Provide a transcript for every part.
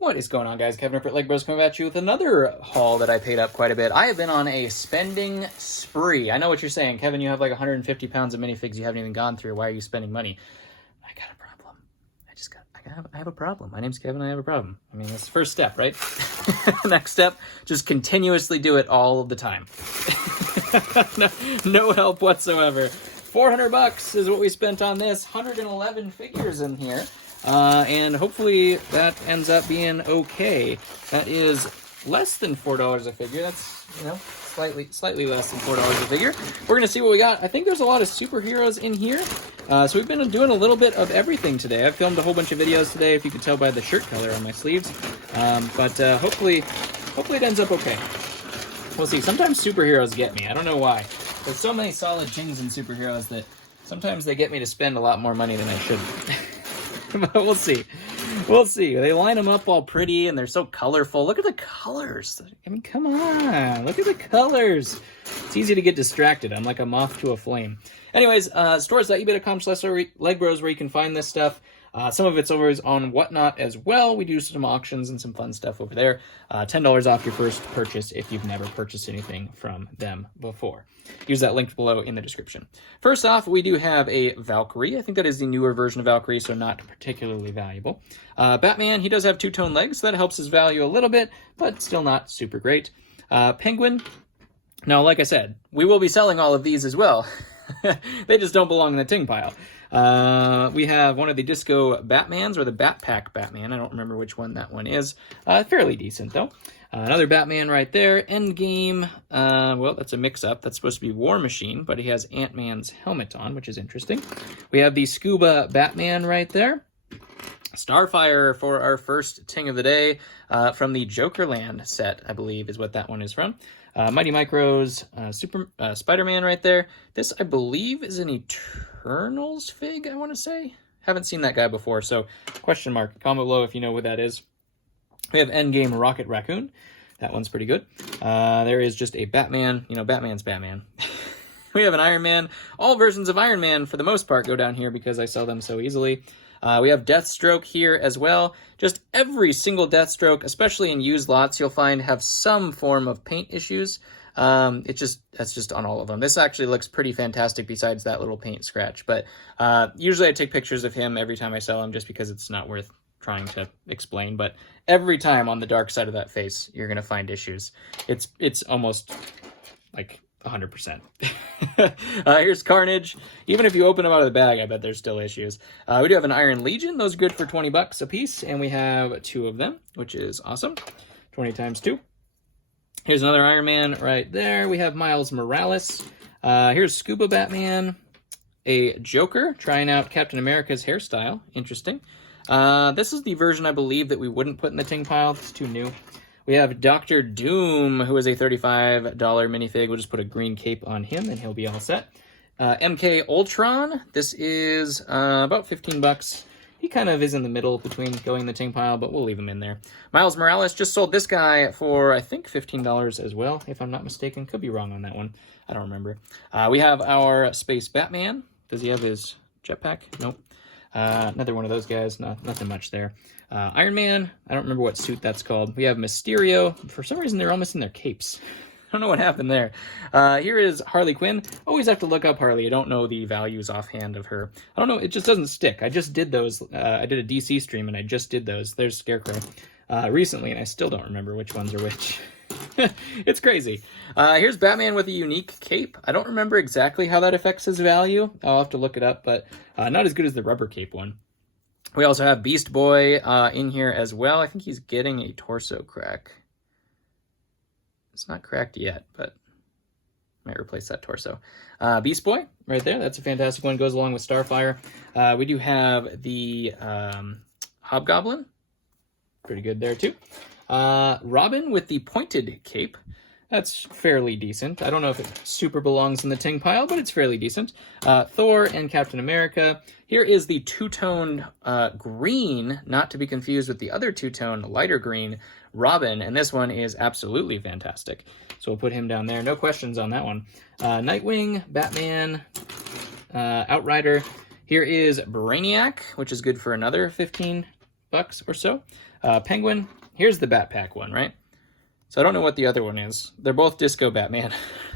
What is going on, guys? Kevin up at Leg Bros coming at you with another haul that I paid up quite a bit. I have been on a spending spree. I know what you're saying. Kevin, you have like 150 pounds of minifigs you haven't even gone through. Why are you spending money? I got a problem. I have a problem. My name's Kevin. I have a problem. I mean, that's the first step, right? Next step, just continuously do it all of the time. No help whatsoever. $400 is what we spent on this. 111 figures in here. And hopefully that ends up being okay. That is less than $4 a figure. That's, you know, slightly less than $4 a figure. We're going to see what we got. I think there's a lot of superheroes in here. So we've been doing a little bit of everything today. I've filmed a whole bunch of videos today, if you can tell by the shirt color on my sleeves. But hopefully it ends up okay. We'll see. Sometimes superheroes get me. I don't know why. There's so many solid things in superheroes that sometimes they get me to spend a lot more money than I should. But we'll see. We'll see. They line them up all pretty, and they're so colorful. Look at the colors. I mean, come on. Look at the colors. It's easy to get distracted. I'm like a moth to a flame. Anyways, stores.ebay.com/legbros where you can find this stuff. Some of it's over on Whatnot as well. We do some auctions and some fun stuff over there. $10 off your first purchase if you've never purchased anything from them before. Use that link below in the description. First off, we do have a Valkyrie. I think that is the newer version of Valkyrie, so not particularly valuable. Batman, he does have two-tone legs, so that helps his value a little bit, but still not super great. Penguin, now, like I said, we will be selling all of these as well. They just don't belong in the ting pile. We have one of the Disco Batmans, or the Batpack Batman. I don't remember which one that one is. Fairly decent, though. Another Batman right there. Endgame. Well, that's a mix-up. That's supposed to be War Machine, but he has Ant-Man's helmet on, which is interesting. We have the Scuba Batman right there. Starfire for our first ting of the day from the Jokerland set, I believe, is what that one is from. Mighty Micros, Spider-Man right there. This, I believe, is an Eternals fig, I want to say. Haven't seen that guy before, so question mark. Comment below if you know what that is. We have Endgame Rocket Raccoon. That one's pretty good. There is just a Batman. You know, Batman's Batman. We have an Iron Man. All versions of Iron Man, for the most part, go down here because I sell them so easily. We have Deathstroke here as well. Just every single Deathstroke, especially in used lots, you'll find have some form of paint issues. That's just on all of them. This actually looks pretty fantastic besides that little paint scratch. But usually I take pictures of him every time I sell him just because it's not worth trying to explain. But every time on the dark side of that face, you're going to find issues. It's almost like 100%. Here's Carnage. Even if you open them out of the bag, I bet there's still issues. We do have an Iron Legion. Those are good for 20 bucks a piece, and we have two of them, which is awesome. 20 times 2. Here's another Iron Man right there. We have Miles Morales. Here's Scuba Batman. A Joker trying out Captain America's hairstyle. Interesting. This is the version, I believe, that we wouldn't put in the ting pile. It's too new. We have Dr. Doom, who is a $35 minifig. We'll just put a green cape on him, and he'll be all set. MK Ultron. This is about 15 bucks. He kind of is in the middle between going in the ting pile, but we'll leave him in there. Miles Morales just sold this guy for, I think, $15 as well, if I'm not mistaken. Could be wrong on that one. I don't remember. We have our Space Batman. Does he have his jetpack? Nope. Another one of those guys. Nothing much there. Iron Man. I don't remember what suit that's called. We have Mysterio. For some reason, they're all missing their capes. I don't know what happened there. Here is Harley Quinn. Always have to look up Harley. I don't know the values offhand of her. I don't know. It just doesn't stick. I just did those. I did a DC stream, and I just did those. There's Scarecrow recently, and I still don't remember which ones are which. It's crazy. Here's Batman with a unique cape. I don't remember exactly how that affects his value. I'll have to look it up, but not as good as the rubber cape one. We also have Beast Boy in here as well. I think he's getting a torso crack. It's not cracked yet, but might replace that torso. Beast Boy, right there. That's a fantastic one. Goes along with Starfire. We do have the Hobgoblin. Pretty good there, too. Robin with the pointed cape. That's fairly decent. I don't know if it super belongs in the ting pile, but it's fairly decent. Thor and Captain America. Here is the two-tone green, not to be confused with the other two-tone lighter green Robin, and this one is absolutely fantastic. So we'll put him down there. No questions on that one. Nightwing, Batman, Outrider. Here is Brainiac, which is good for another 15 bucks or so. Penguin, here's the Batpack one, right? So I don't know what the other one is. They're both Disco Batman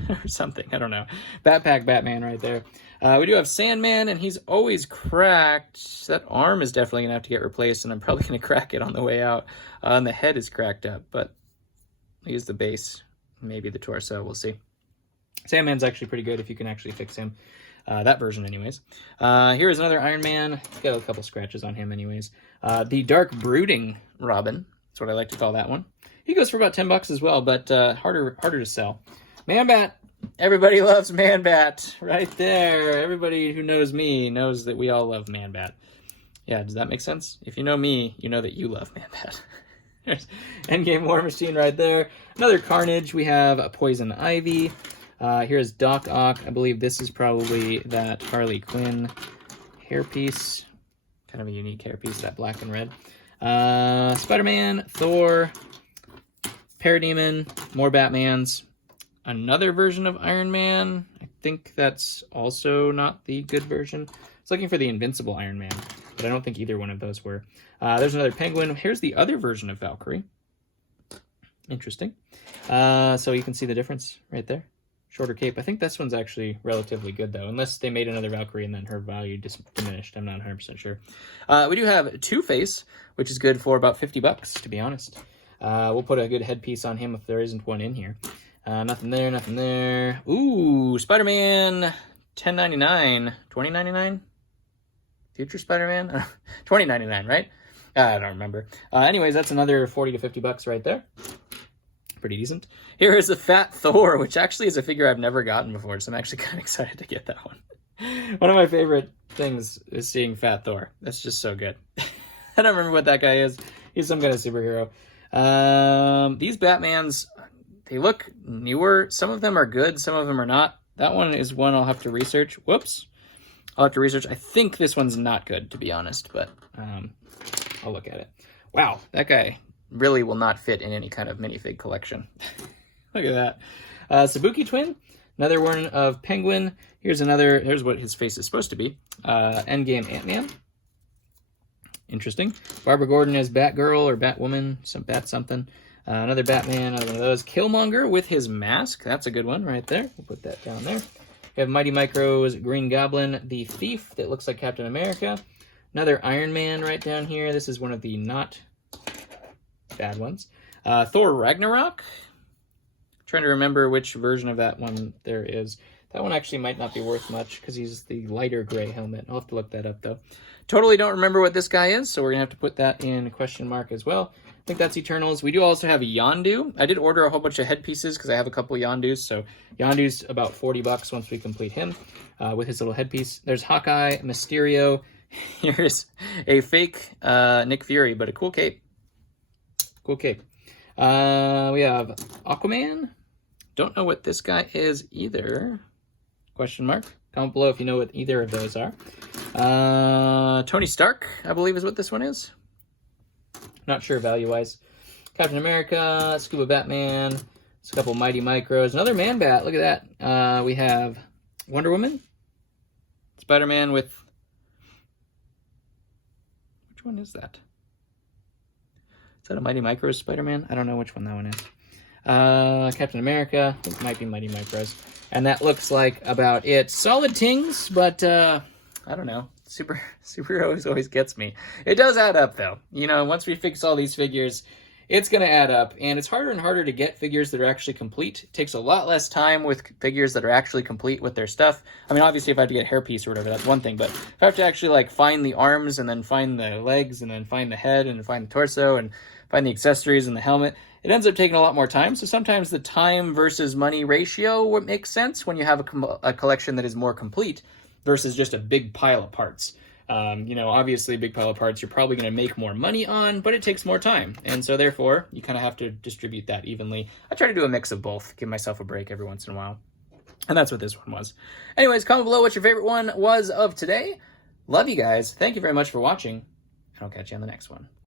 or something. I don't know. Batpack Batman right there. We do have Sandman, and he's always cracked. That arm is definitely going to have to get replaced, and I'm probably going to crack it on the way out. And the head is cracked up, but I'll use the base. Maybe the torso. We'll see. Sandman's actually pretty good if you can actually fix him. That version anyways. Here is another Iron Man. He's got a couple scratches on him anyways. The Dark Brooding Robin. That's what I like to call that one. He goes for about 10 bucks as well, but harder to sell. Man-Bat. Everybody loves Man-Bat. Right there. Everybody who knows me knows that we all love Man-Bat. Yeah, does that make sense? If you know me, you know that you love Man-Bat. There's Endgame War Machine right there. Another Carnage. We have a Poison Ivy. Here's Doc Ock. I believe this is probably that Harley Quinn hairpiece. Kind of a unique hairpiece, that black and red. Spider-Man, Thor, Parademon, more Batmans, another version of Iron Man. I think that's also not the good version. I was looking for the Invincible Iron Man, but I don't think either one of those were. There's another Penguin. Here's the other version of Valkyrie. Interesting. So you can see the difference right there. Shorter cape. I think this one's actually relatively good, though, unless they made another Valkyrie and then her value diminished. I'm not 100% sure. We do have Two-Face, which is good for about 50 bucks, to be honest. We'll put a good headpiece on him if there isn't one in here. Nothing there, nothing there. Ooh, Spider-Man, $10.99, $20.99? Future Spider-Man? $20.99, right? I don't remember. Anyways, that's another 40 to 50 bucks right there. Pretty decent. Here is a Fat Thor, which actually is a figure I've never gotten before, so I'm actually kind of excited to get that one. One of my favorite things is seeing Fat Thor. That's just so good. I don't remember what that guy is. He's some kind of superhero. These Batmans, they look newer. Some of them are good, some of them are not. That one is one I'll have to research. Whoops. I'll have to research. I think this one's not good, to be honest, but I'll look at it. Wow, that guy really will not fit in any kind of minifig collection. Look at that. Sabuki Twin, another one of Penguin. Here's another, here's what his face is supposed to be. Endgame Ant-Man. Interesting. Barbara Gordon as Batgirl or Batwoman, some Bat something. Another Batman, another one of those. Killmonger with his mask. That's a good one right there. We'll put that down there. We have Mighty Micro's Green Goblin, the Thief that looks like Captain America. Another Iron Man right down here. This is one of the not bad ones. Thor Ragnarok. Trying to remember which version of that one there is. That one actually might not be worth much because he's the lighter gray helmet. I'll have to look that up though. Totally don't remember what this guy is, so we're gonna have to put that in question mark as well. I think that's Eternals. We do also have Yondu. I did order a whole bunch of headpieces because I have a couple Yondus, so Yondu's about 40 bucks once we complete him with his little headpiece. There's Hawkeye, Mysterio. Here's a fake Nick Fury, but a cool cape. Cool cape. We have Aquaman. Don't know what this guy is either. Question mark. Comment below if you know what either of those are. Tony Stark, I believe is what this one is. Not sure value-wise. Captain America, Scuba Batman, a couple Mighty Micros. Another Man-Bat, look at that. We have Wonder Woman. Spider-Man with... Which one is that? Is that a Mighty Micros Spider-Man? I don't know which one that one is. Captain America. I think it might be Mighty Micros. And that looks like about it. Solid tings, but I don't know. Superheroes always gets me. It does add up, though. You know, once we fix all these figures, it's going to add up. And it's harder and harder to get figures that are actually complete. It takes a lot less time with figures that are actually complete with their stuff. I mean, obviously, if I have to get a hairpiece or whatever, that's one thing. But if I have to actually, like, find the arms and then find the legs and then find the head and find the torso and find the accessories and the helmet, it ends up taking a lot more time. So sometimes the time versus money ratio makes sense when you have a collection that is more complete versus just a big pile of parts. You know, obviously a big pile of parts you're probably going to make more money on, but it takes more time. And so therefore, you kind of have to distribute that evenly. I try to do a mix of both, give myself a break every once in a while. And that's what this one was. Anyways, comment below what your favorite one was of today. Love you guys. Thank you very much for watching, and I'll catch you on the next one.